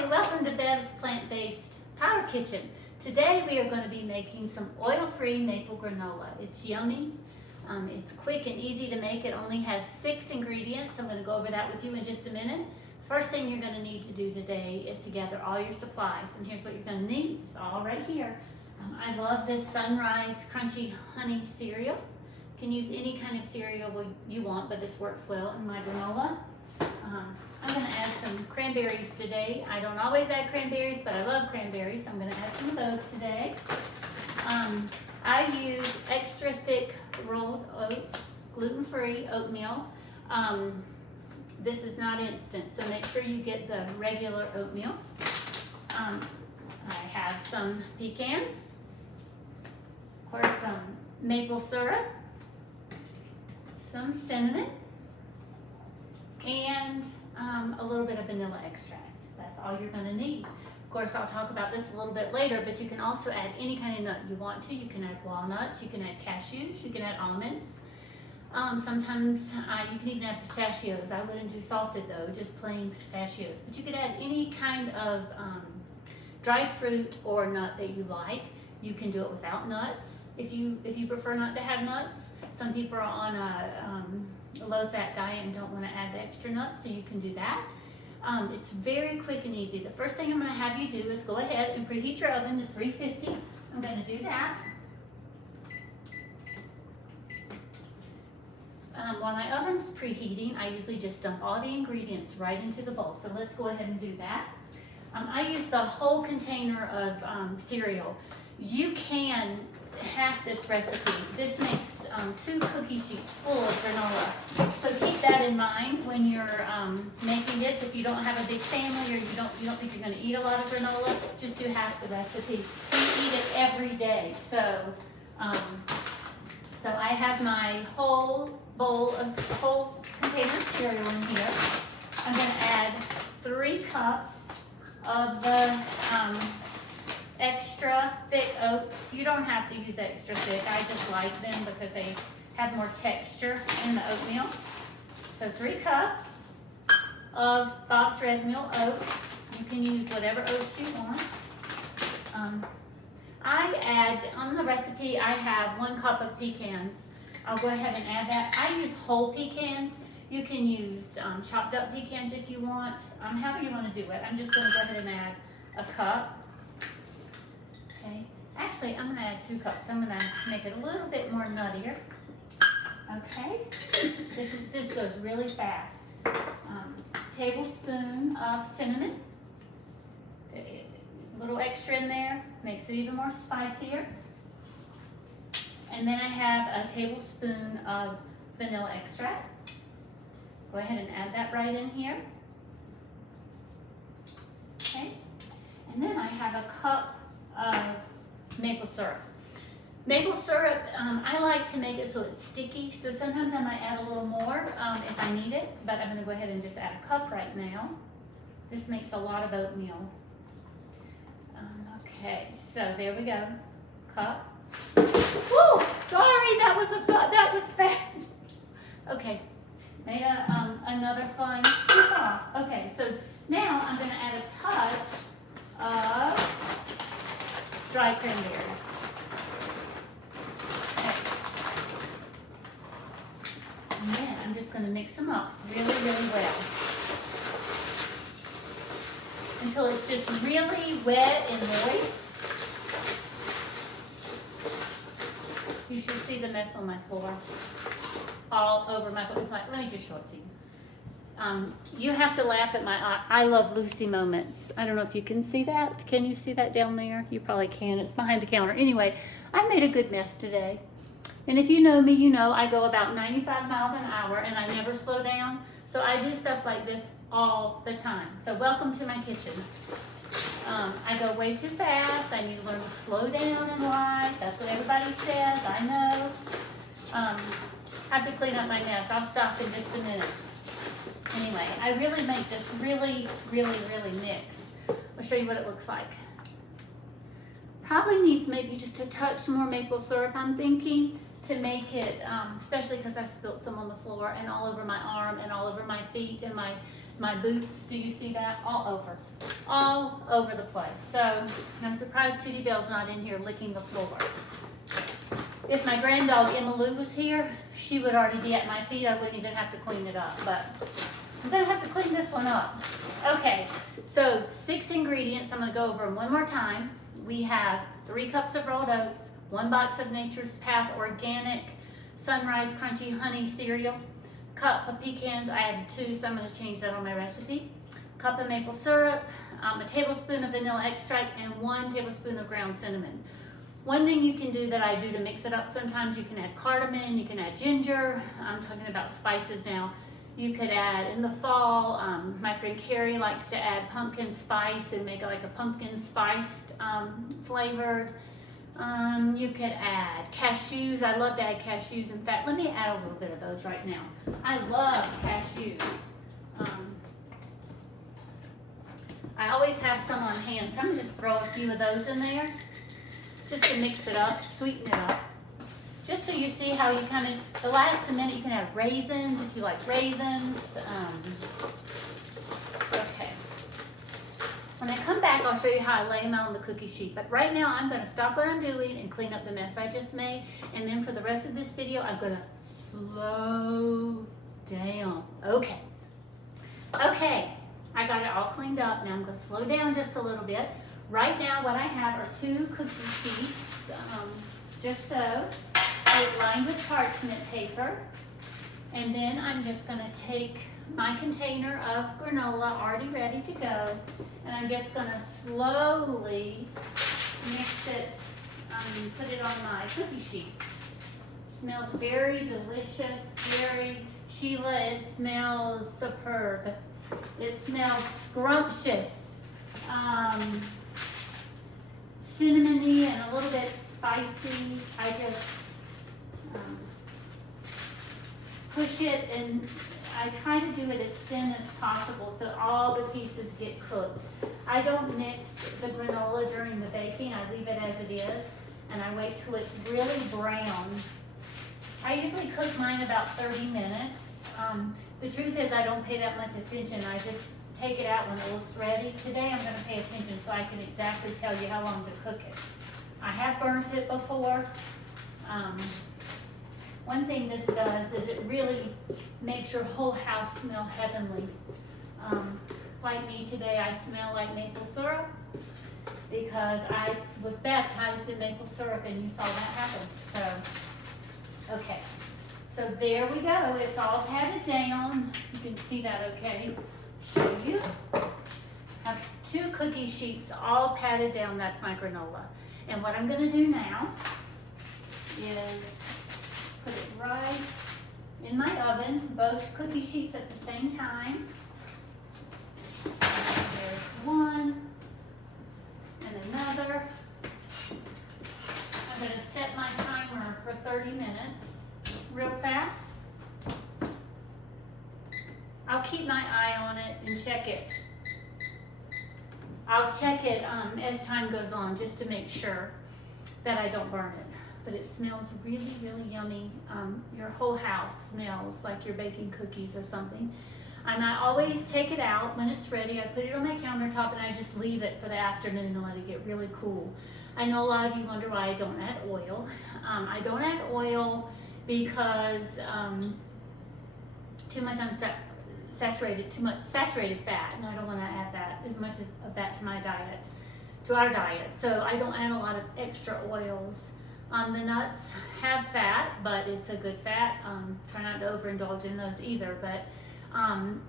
Hi, welcome to Bev's Plant-Based Power Kitchen. Today we are going to be making some oil-free maple granola. It's yummy, it's quick and easy to make. It only has 6 ingredients. I'm going to go over that with you in just a minute. First thing you're going to need to do today is to gather all your supplies, and here's what you're going to need. It's all right here. I love this Sunrise Crunchy Honey cereal. You can use any kind of cereal you want, but this works well in my granola. I'm going to add some cranberries today. I don't always add cranberries, but I love cranberries, so I'm going to add some of those today. I use extra thick rolled oats, gluten-free oatmeal. This is not instant, so make sure you get the regular oatmeal. I have some pecans, of course some maple syrup, some cinnamon, and a little bit of vanilla extract. That's all you're going to need. Of course, I'll talk about this a little bit later, but you can also add any kind of nut you want to. You can add walnuts, you can add cashews, you can add almonds. Sometimes you can even add pistachios. I wouldn't do salted though, just plain pistachios. But you could add any kind of dried fruit or nut that you like. You can do it without nuts if you prefer not to have nuts. Some people are on a low-fat diet and don't want to add the extra nuts, so you can do that. It's very quick and easy. The first thing I'm going to have you do is go ahead and preheat your oven to 350. I'm going to do that. While my oven's preheating, I usually just dump all the ingredients right into the bowl. So let's go ahead and do that. I use the whole container of cereal. You can half this recipe. This makes 2 cookie sheets full of granola. So keep that in mind when you're making this. If you don't have a big family or you don't think you're going to eat a lot of granola, just do half the recipe. You eat it every day. So I have my whole whole container of cereal in here. I'm going to add 3 cups of the extra thick oats. You don't have to use extra thick. I just like them because they have more texture in the oatmeal. So 3 cups of Bob's Red Mill oats. You can use whatever oats you want. I add, on the recipe, I have 1 cup of pecans. I'll go ahead and add that. I use whole pecans. You can use chopped up pecans if you want, however you want to do it. I'm just going to go ahead and add a cup. Okay. Actually, I'm going to add 2 cups. I'm going to make it a little bit more nuttier. Okay. This goes really fast. Tablespoon of cinnamon. A little extra in there makes it even more spicier. And then I have a tablespoon of vanilla extract. Go ahead and add that right in here. Okay. And then I have a cup of maple syrup. Maple syrup, I like to make it so it's sticky, so sometimes I might add a little more if I need it, but I'm going to go ahead and just add a cup right now. This makes a lot of oatmeal. Okay, so there we go. Cup. Woo! Sorry, that was fast. Okay, made another fun off. Okay, so now I'm going to add a touch of dried cranberries. And then I'm just going to mix them up really, really well until it's just really wet and moist. You should see the mess on my floor, all over my floor. Let me just show it to you. You have to laugh at my I Love Lucy moments. I don't know if you can see that. Can you see that down there? You probably can. It's behind the counter. Anyway, I made a good mess today. And if you know me, you know I go about 95 miles an hour and I never slow down. So I do stuff like this all the time. So welcome to my kitchen. I go way too fast. I need to learn to slow down in life. That's what everybody says. I know. I have to clean up my mess. I'll stop in just a minute. Anyway, I really make this really, really, really mixed. I'll show you what it looks like. Probably needs maybe just a touch more maple syrup, I'm thinking, to make it, especially because I spilled some on the floor and all over my arm and all over my feet and my my boots. Do you see that? All over the place. So I'm surprised Tootie Bell's not in here licking the floor. If my granddog Emma Lou was here, she would already be at my feet. I wouldn't even have to clean it up, but I'm gonna have to clean this one up. Okay, so 6 ingredients. I'm gonna go over them one more time. We have 3 cups of rolled oats, 1 box of Nature's Path organic Sunrise Crunchy Honey cereal, cup of pecans. I added 2, so I'm gonna change that on my recipe. Cup of maple syrup, a tablespoon of vanilla extract, and 1 tablespoon of ground cinnamon. One thing you can do that I do to mix it up sometimes, you can add cardamom, you can add ginger. I'm talking about spices now. You could add, in the fall, my friend Carrie likes to add pumpkin spice and make it like a pumpkin spiced flavored. You could add cashews. I love to add cashews. In fact, let me add a little bit of those right now. I love cashews. I always have some on hand, so I'm gonna just throw a few of those in there just to mix it up, sweeten it up. Just so you see how you kind of, the last minute you can have raisins if you like raisins. Okay. When I come back, I'll show you how I lay them out on the cookie sheet. But right now, I'm gonna stop what I'm doing and clean up the mess I just made. And then for the rest of this video, I'm gonna slow down. Okay. Okay, I got it all cleaned up. Now I'm gonna slow down just a little bit. Right now, what I have are 2 cookie sheets, just so. They're lined with parchment paper. And then I'm just gonna take my container of granola already ready to go, and I'm just gonna slowly mix it, put it on my cookie sheets. Smells very delicious, Sheila, it smells superb. It smells scrumptious. Cinnamony and a little bit spicy. I just push it, and I try to do it as thin as possible so all the pieces get cooked. I don't mix the granola during the baking. I leave it as it is, and I wait till it's really brown. I usually cook mine about 30 minutes. The truth is I don't pay that much attention. I just take it out when it looks ready. Today I'm going to pay attention so I can exactly tell you how long to cook it. I have burnt it before. One thing this does is it really makes your whole house smell heavenly. Like me today, I smell like maple syrup because I was baptized in maple syrup, and you saw that happen. So, okay. So there we go. It's all patted down. You can see that okay. Show you. Have 2 cookie sheets all patted down. That's my granola. And what I'm going to do now is put it right in my oven, both cookie sheets at the same time. There's one and another. I'm going to set my timer for 30 minutes real fast. I'll keep my eye on it and check it. I'll check it as time goes on just to make sure that I don't burn it. But it smells really, really yummy. Your whole house smells like you're baking cookies or something. And I always take it out when it's ready. I put it on my countertop and I just leave it for the afternoon and let it get really cool. I know a lot of you wonder why I don't add oil. I don't add oil because too much saturated fat, and I don't want to add that as much of that to my diet, to our diet. So I don't add a lot of extra oils. The nuts have fat, but it's a good fat. Try not to overindulge in those either, but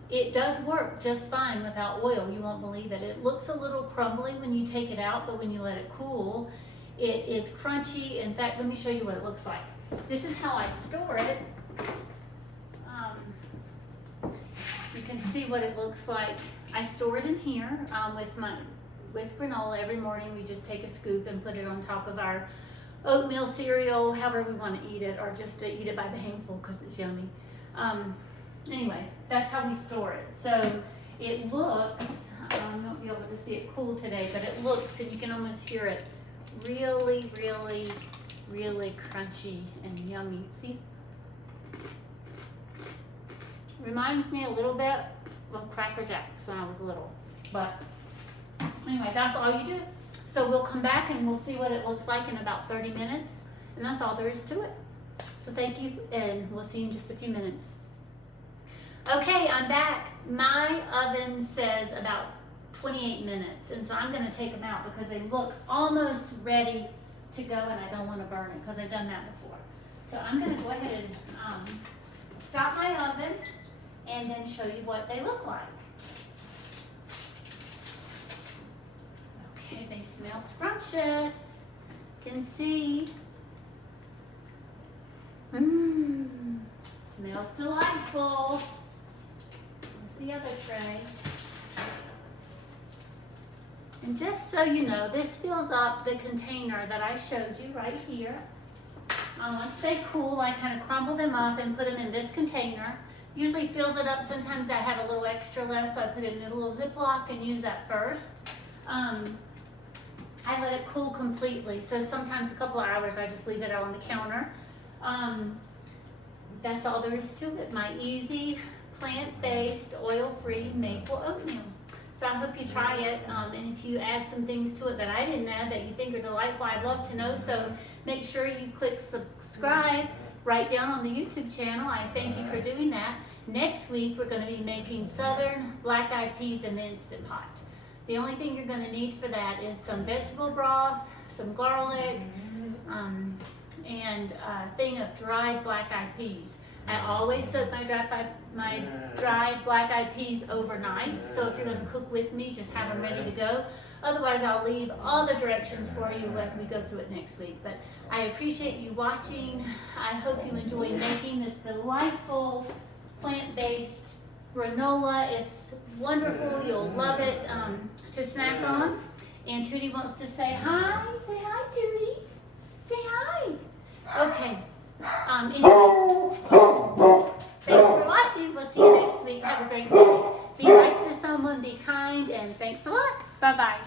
it does work just fine without oil. You won't believe it. It looks a little crumbly when you take it out, but when you let it cool, it is crunchy. In fact, let me show you what it looks like. This is how I store it. You can see what it looks like. I store it in here with granola. Every morning we just take a scoop and put it on top of our oatmeal cereal, however we want to eat it, or just to eat it by the handful because it's yummy. Anyway, that's how we store it. So it looks, I won't be able to see it cool today, but it looks, and you can almost hear it, really, really, really crunchy and yummy. See? Reminds me a little bit well, Cracker Jacks when I was little. But anyway, that's all you do. So we'll come back and we'll see what it looks like in about 30 minutes. And that's all there is to it. So thank you, and we'll see you in just a few minutes. Okay, I'm back. My oven says about 28 minutes, and so I'm going to take them out because they look almost ready to go, and I don't want to burn it because I've done that before. So I'm going to go ahead and stop my oven and then show you what they look like. Okay, they smell scrumptious. You can see. Smells delightful. Here's the other tray. And just so you know, this fills up the container that I showed you right here. Once they cool, I kind of crumble them up and put them in this container. Usually fills it up. Sometimes I have a little extra left, so I put it in a little Ziploc and use that first. I let it cool completely, so sometimes a couple of hours I just leave it out on the counter. That's all there is to it. My easy, plant-based, oil-free maple oatmeal. So I hope you try it, and if you add some things to it that I didn't add that you think are delightful, I'd love to know. So make sure you click subscribe right down on the YouTube channel. I thank you for doing that. Next week we're going to be making southern black-eyed peas in the Instant Pot. The only thing you're going to need for that is some vegetable broth, some garlic, and a thing of dried black-eyed peas. I always soak my dried black-eyed peas overnight, so if you're going to cook with me, just have them ready to go. Otherwise, I'll leave all the directions for you as we go through it next week. But I appreciate you watching. I hope you enjoy making this delightful plant-based granola. It's wonderful. You'll love it to snack on. And Tootie wants to say hi. Say hi, Tootie. Say hi. Okay. Anyway, thanks for watching. We'll see you next week. Have a great day. Be nice to someone, be kind, and thanks a lot. Bye-bye.